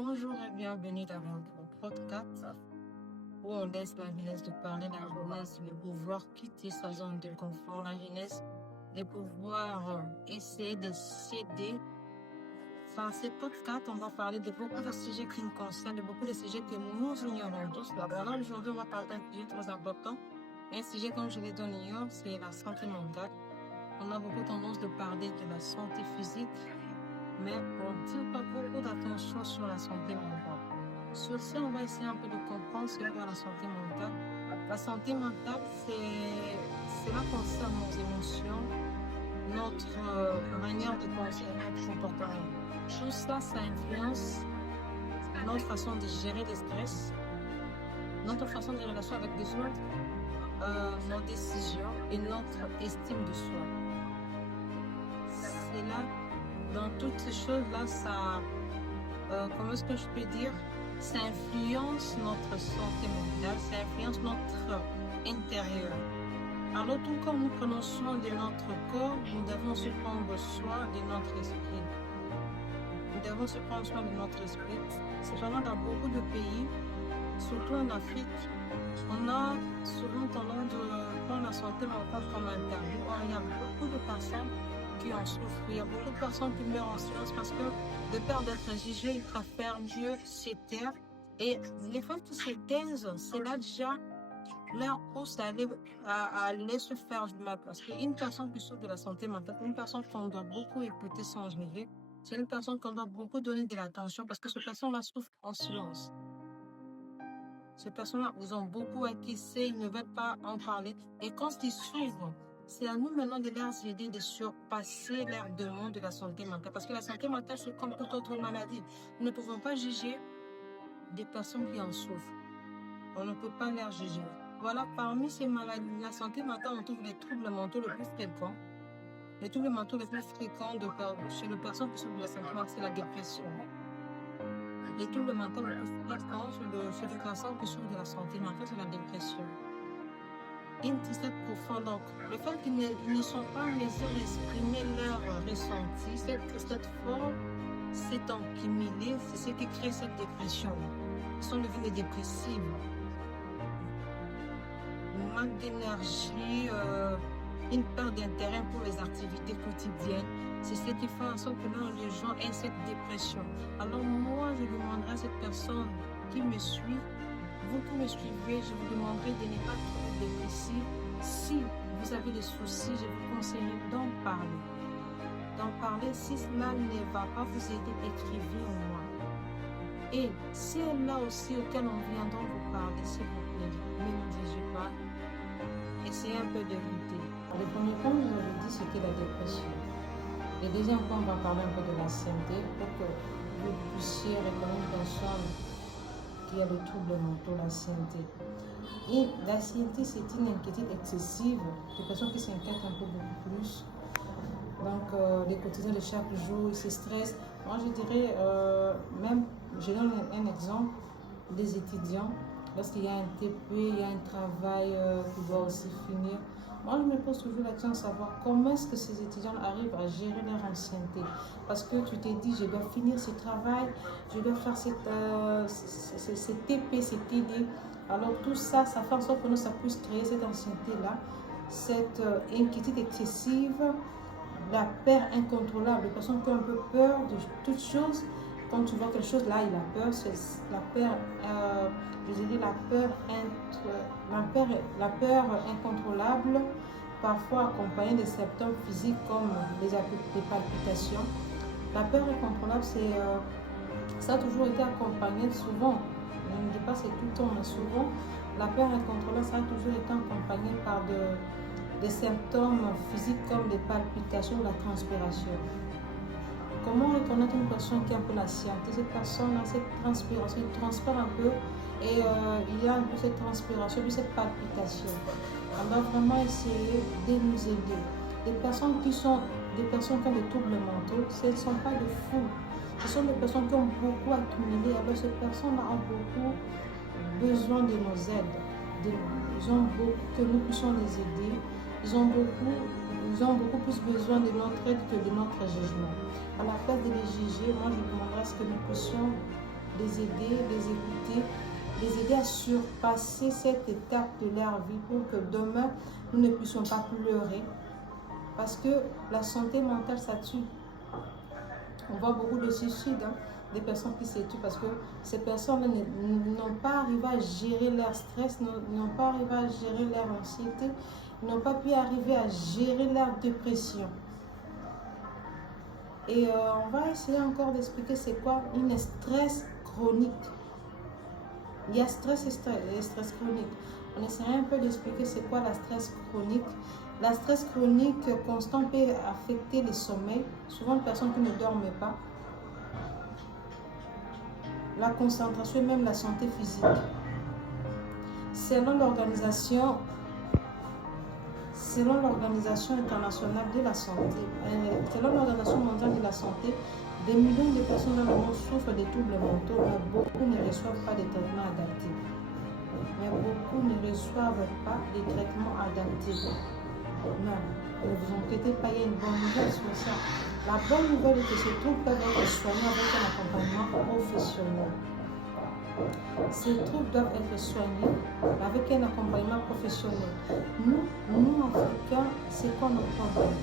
Bonjour et bienvenue dans notre podcast où on laisse la jeunesse de parler, la jeunesse de pouvoir quitter sa zone de confort, la jeunesse de pouvoir essayer de s'aider. Dans ce podcast, on va parler de beaucoup de sujets qui nous concernent, de beaucoup de sujets que nous ignorons tous. Alors aujourd'hui, on va parler d'un sujet très important. Un sujet, comme je l'ai dit, on ignore, c'est la santé mentale. On a beaucoup tendance de parler de la santé physique, mais on ne tire pas beaucoup d'attention sur la santé mentale. Sur ce, on va essayer un peu de comprendre ce qu'est la santé mentale. La santé mentale, cela concerne nos émotions, notre manière de penser, notre comportement. Tout ça, ça influence notre façon de gérer le stress, notre façon de relation avec les autres, nos décisions et notre estime de soi. C'est là, dans toutes ces choses-là, ça, comment est-ce que je peux dire, ça influence notre santé mentale, ça influence notre intérieur. Alors, tout comme nous prenons soin de notre corps, nous devons se prendre soin de notre esprit. Nous devons se prendre soin de notre esprit. Cependant, dans beaucoup de pays, surtout en Afrique, on a souvent tendance de prendre la santé mentale comme un tabou. Or, il y a beaucoup de personnes qui en souffrent. Il y a beaucoup de personnes qui meurent en silence parce que de peur d'être jugées, ils préfèrent mieux se taire. Et les femmes qui se taisent, c'est là déjà leur pousse à aller se faire du mal. Parce qu'une personne qui souffre de la santé mentale, une personne qu'on doit beaucoup écouter sans juger, c'est une personne qu'on doit beaucoup donner de l'attention parce que cette personne-là souffre en silence. Ces personnes-là, ils ont beaucoup acquis, ils ne veulent pas en parler. Et quand ils souffrent, c'est à nous maintenant de leur aider de surpasser leur demande de la santé mentale. Parce que la santé mentale, c'est comme toute autre maladie. Nous ne pouvons pas juger des personnes qui en souffrent. On ne peut pas les juger. Voilà, parmi ces maladies, la santé mentale, on trouve les troubles mentaux les plus fréquents. Les troubles mentaux les plus fréquents chez les personnes qui souffrent de la santé mentale, c'est la dépression. Les troubles mentaux les plus fréquents chez les personnes qui souffrent de la santé mentale, c'est la dépression. Une tristesse profonde. Donc, le fait qu'ils ne sont pas en mesure d'exprimer leur ressenti, cette tristesse forte s'est accumulée, c'est ce qui crée cette dépression. Ils sont devenus dépressifs. Manque d'énergie, une perte d'intérêt pour les activités quotidiennes. C'est ce qui fait en sorte que les gens aient cette dépression. Alors moi, je demanderai à cette personne qui me suit, vous qui me suivez, je vous demanderai de ne pas être dépressif. Si vous avez des soucis, je vous conseille d'en parler. D'en parler, si cela ne va pas vous aider, écrivez-moi. Et si elle là aussi auquel on viendra vous parler, s'il vous plaît, ne négligez pas. Essayez un peu de lutter. Le premier point, je vous ai dit, c'était la dépression. Le deuxième point, on va parler un peu de la santé pour que vous puissiez reconnaître une personne qui a le trouble mentaux, la santé. Et la santé, c'est une inquiétude excessive. Les personnes qui s'inquiètent un peu beaucoup plus. Donc, les quotidiens de chaque jour, ils se stressent. Moi, je dirais, même, je donne un exemple, des étudiants. Lorsqu'il y a un TP, il y a un travail qui doit aussi finir. Moi, je me pose toujours la question de savoir comment est-ce que ces étudiants arrivent à gérer leur ancienneté. Parce que tu t'es dit, je dois finir ce travail, je dois faire ce TP, ce TD. Alors tout ça, ça fait en sorte que ça puisse créer cette ancienneté-là, cette inquiétude excessive, la peur incontrôlable. Les personnes qui ont un peu peur de toutes choses. Quand tu vois quelque chose, là, il a peur. C'est la peur, je dirais la peur incontrôlable, parfois accompagnée de symptômes physiques comme les palpitations. La peur incontrôlable, ça a toujours été accompagné souvent. Je ne dis pas c'est tout le temps, mais souvent, la peur incontrôlable, ça a toujours été accompagné par des symptômes physiques comme les palpitations ou la transpiration. Comment reconnaître une personne qui a un peu l'anxiété? Cette personne a cette transpiration, il transpire un peu et il y a un peu cette transpiration, puis cette palpitation. On doit vraiment essayer de nous aider. Les personnes qui ont des troubles mentaux, ce ne sont pas des fous. Ce sont des personnes qui ont beaucoup accumulé. Alors ces personnes ont beaucoup besoin de nos aides. Ils ont beaucoup que nous puissions les aider. Ils ont beaucoup plus besoin de notre aide que de notre jugement. À la place de les juger, moi je demanderais à ce que nous puissions les aider, les écouter, les aider à surpasser cette étape de leur vie pour que demain, nous ne puissions pas pleurer. Parce que la santé mentale, ça tue. On voit beaucoup de suicides, hein, des personnes qui se tuent parce que ces personnes n'ont pas arrivé à gérer leur stress, n'ont pas arrivé à gérer leur anxiété, n'ont pas pu arriver à gérer leur dépression. Et on va essayer encore d'expliquer c'est quoi une stress chronique. Il y a stress et stress chronique. On essaierait un peu d'expliquer c'est quoi la stress chronique. La stress chronique constant peut affecter le sommeil, souvent les personnes qui ne dorment pas, la concentration et même la santé physique. Selon l'Organisation internationale de la santé, selon l'Organisation mondiale de la santé, des millions de personnes dans le monde souffrent de troubles mentaux, mais beaucoup ne reçoivent pas de traitements adaptés. Non, ne vous inquiétez pas, il y a une bonne nouvelle sur ça. La bonne nouvelle est que ces troubles peuvent être soignés avec un accompagnement professionnel. Ces troubles doivent être soignés avec un accompagnement professionnel. Nous Africains, c'est quoi notre problème?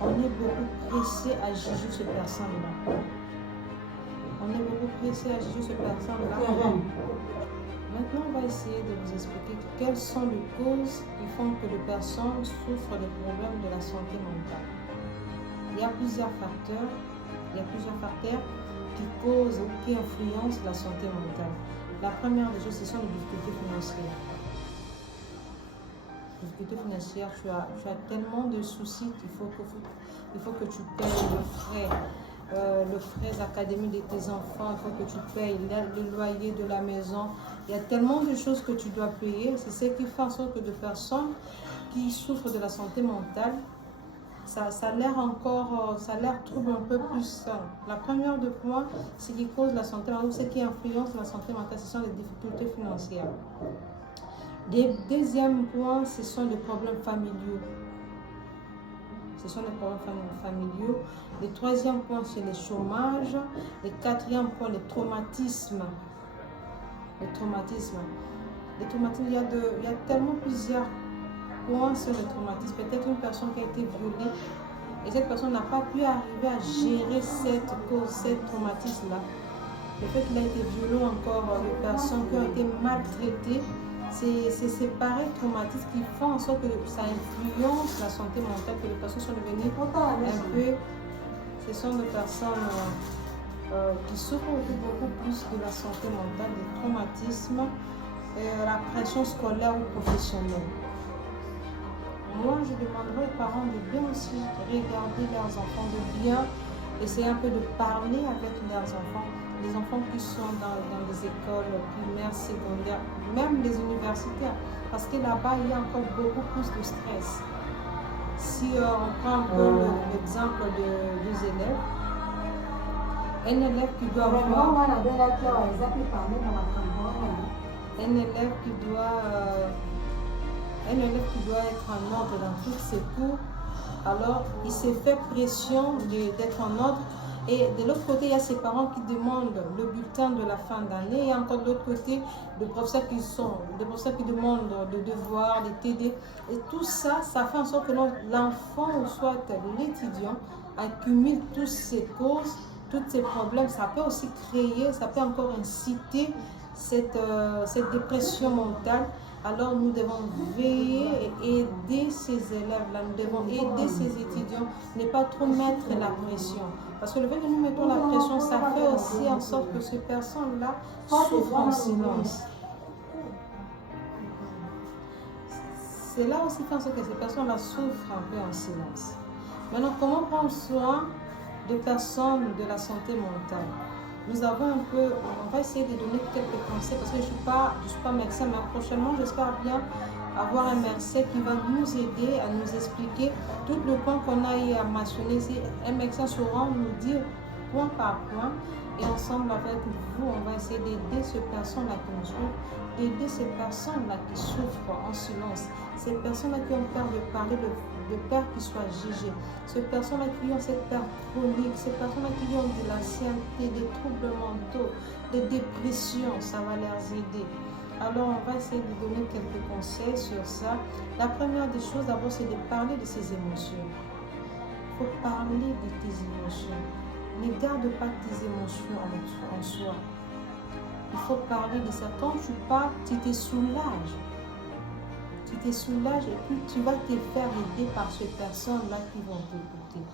On est beaucoup pressés à juger ces personnes-là. Maintenant, on va essayer de vous expliquer quelles sont les causes qui font que les personnes souffrent des problèmes de la santé mentale. Il y a plusieurs facteurs qui causent ou qui influencent la santé mentale. La première des choses, ce sont les difficultés financières. Les difficultés financières, tu as tellement de soucis qu'il faut que tu payes le frais académique de tes enfants, il faut que tu payes le loyer de la maison. Il y a tellement de choses que tu dois payer. C'est ce qui fait en sorte que des personnes qui souffrent de la santé mentale, ça a l'air trouble un peu plus. La première de points, ce qui cause la santé mentale, ce qui influence la santé mentale, ce sont les difficultés financières. Le deuxième point, ce sont les problèmes familiaux. Le troisième point, c'est le chômage. Le quatrième point, le traumatisme. Il y a tellement plusieurs points sur le traumatisme. Peut-être une personne qui a été violée et cette personne n'a pas pu arriver à gérer cette traumatisme-là. Le fait qu'il a été violé encore, les personnes qui ont été maltraitées, c'est pareil traumatisme qui font en sorte que ça influence la santé mentale, que les personnes sont devenues un peu. Ce sont des personnes qui souffrent beaucoup plus de la santé mentale, des traumatismes, la pression scolaire ou professionnelle. Moi, je demanderais aux parents de bien aussi regarder leurs enfants, de bien essayer un peu de parler avec leurs enfants, les enfants qui sont dans des écoles primaires, secondaires, même les universitaires, parce que là-bas, il y a encore beaucoup plus de stress. Si on prend un peu l'exemple des élèves, un élève qui doit avoir être en ordre dans tous ses cours, alors il s'est fait pression d'être en ordre. Et de l'autre côté, il y a ses parents qui demandent le bulletin de la fin d'année. Et encore de l'autre côté, des professeurs qui demandent des devoirs, des TD. Et tout ça, ça fait en sorte que l'enfant ou soit l'étudiant accumule toutes ces causes, tous ces problèmes. Ça peut aussi créer, ça peut encore inciter cette dépression mentale. Alors nous devons veiller et aider ces élèves-là, nous devons aider ces étudiants, ne pas trop mettre la pression. Parce que le fait que nous mettons la pression, ça fait aussi en sorte que ces personnes-là souffrent en silence. C'est là aussi fait en sorte que ces personnes-là souffrent un peu en silence. Maintenant, comment prendre soin des personnes de la santé mentale? Nous avons on va essayer de donner quelques conseils parce que je suis pas médecin, mais prochainement j'espère bien avoir un médecin qui va nous aider à nous expliquer tout le point qu'on a eu à mentionner. Un médecin saura nous dire point par point et ensemble avec vous, on va essayer d'aider ces personnes-là qui nous souffrent, d'aider ces personnes-là qui souffrent en silence, ces personnes-là qui ont peur de parler, de peur qu'ils soient jugés, ces personnes-là qui ont cette peur chronique, ces personnes-là qui ont de l'anxiété, des troubles mentaux, bientôt. Les dépressions, ça va les aider. Alors, on va essayer de donner quelques conseils sur ça. La première des choses, d'abord, c'est de parler de ses émotions. Il faut parler de tes émotions. Ne garde pas tes émotions en soi. Il faut parler de ça. Quand tu parles, tu te soulages. Tu te soulages et puis tu vas te faire aider par ces personnes-là qui vont t'écouter.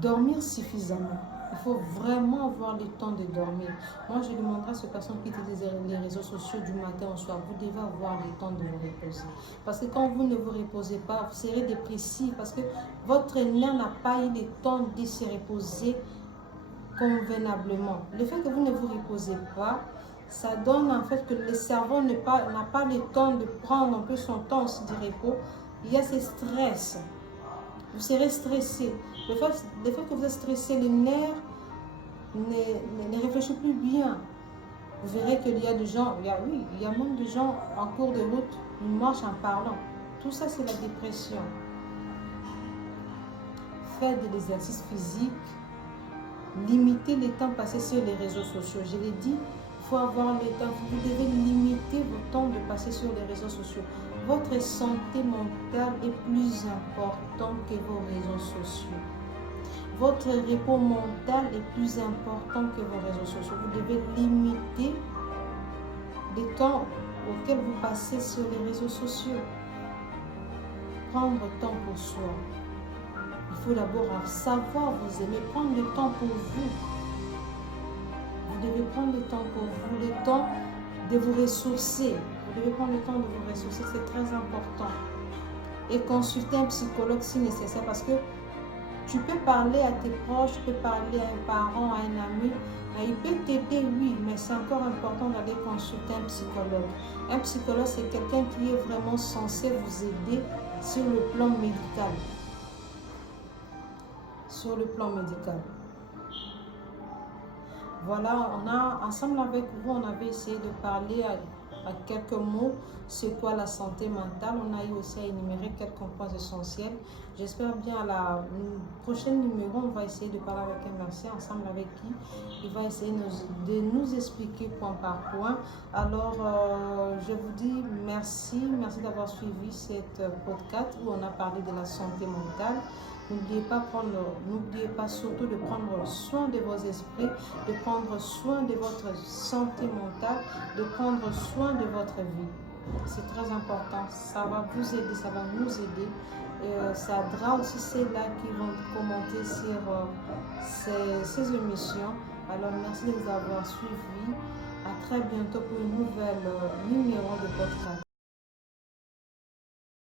Dormir suffisamment. Il faut vraiment avoir le temps de dormir. Moi, je demanderai à ces personnes qui utilisent les réseaux sociaux du matin au soir, vous devez avoir le temps de vous reposer. Parce que quand vous ne vous reposez pas, vous serez dépressif parce que votre nerf n'a pas eu le temps de se reposer convenablement. Le fait que vous ne vous reposez pas, ça donne en fait que le cerveau n'a pas le temps de prendre un peu son temps aussi de repos. Il y a ce stress. Vous serez stressé. Le fait que vous êtes stressé, les nerfs ne réfléchissent plus bien. Vous verrez qu'il y a des gens, il y a même des gens en cours de route, ils marchent en parlant. Tout ça, c'est la dépression. Faites de l'exercice physique. Limitez le temps passé sur les réseaux sociaux. Je l'ai dit, il faut avoir le temps. Vous devez limiter votre temps de passer sur les réseaux sociaux. Votre santé mentale est plus importante que vos réseaux sociaux. Votre repos mental est plus important que vos réseaux sociaux. Vous devez limiter le temps auquel vous passez sur les réseaux sociaux. Prendre temps pour soi. Il faut d'abord savoir vous aimer, prendre le temps pour vous. Vous devez prendre le temps pour vous, le temps de vous ressourcer. Vous devez prendre le temps de vous ressourcer, c'est très important. Et consulter un psychologue si nécessaire parce que tu peux parler à tes proches, tu peux parler à un parent, à un ami. Il peut t'aider, oui, mais c'est encore important d'aller consulter un psychologue. Un psychologue, c'est quelqu'un qui est vraiment censé vous aider sur le plan médical. Sur le plan médical. Voilà, ensemble avec vous, on avait essayé de parler à quelques mots c'est quoi la santé mentale. On a eu aussi à énumérer quelques points essentiels. J'espère bien à la prochaine numéro, on va essayer de parler avec un merci ensemble avec qui il va essayer de nous expliquer point par point. Alors, je vous dis merci d'avoir suivi cette podcast où on a parlé de la santé mentale. N'oubliez pas surtout de prendre soin de vos esprits, de prendre soin de votre santé mentale, de prendre soin de votre vie. C'est très important, ça va vous aider, ça va nous aider. Et ça aidera aussi ceux-là qui vont commenter sur ces émissions. Alors merci de nous avoir suivis. À très bientôt pour une nouvelle numéro de podcast.